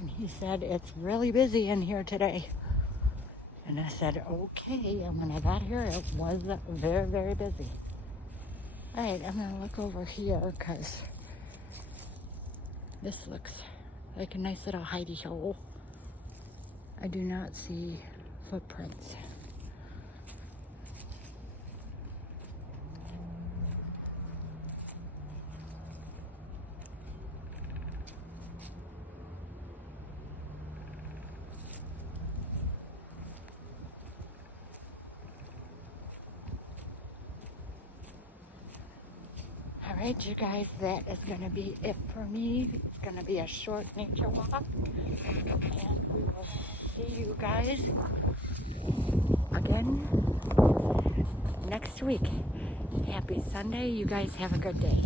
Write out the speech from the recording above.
And he said, it's really busy in here today. And I said, okay. And when I got here, it was very, very busy. All right, I'm going to look over here because this looks like a nice little hidey hole. I do not see footprints. All right, you guys, that is going to be it for me. It's going to be a short nature walk. And we will see you guys again next week. Happy Sunday. You guys have a good day.